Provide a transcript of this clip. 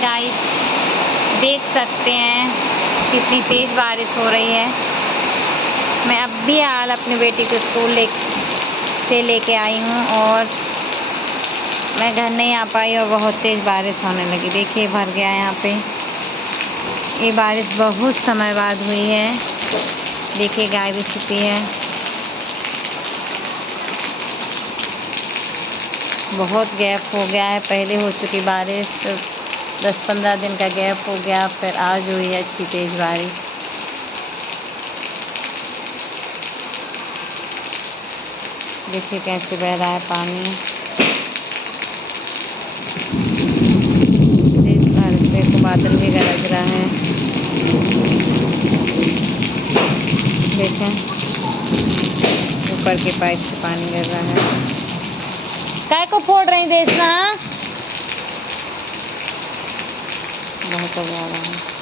Guys, देख सकते हैं कितनी तेज़ बारिश हो रही है। मैं अब भी हाल अपनी बेटी को स्कूल से लेके आई हूँ और मैं घर नहीं आ पाई और बहुत तेज़ बारिश होने लगी। देखिए भर गया यहाँ पे। ये बारिश बहुत समय बाद हुई है। देखिए गाय भी छुपी है। बहुत गैप हो गया है, पहले हो चुकी बारिश, फिर 10-15 दिन का गैप हो गया, फिर आज हुई है अच्छी तेज़ बारिश। देखिए कैसे बह रहा है पानी। तेज़ बारिश से को बादल भी गरज रहा है। देखें ऊपर के पाइप से पानी गिर रहा है। काय को फोड़ रही देश ना बहुत हो रहा है।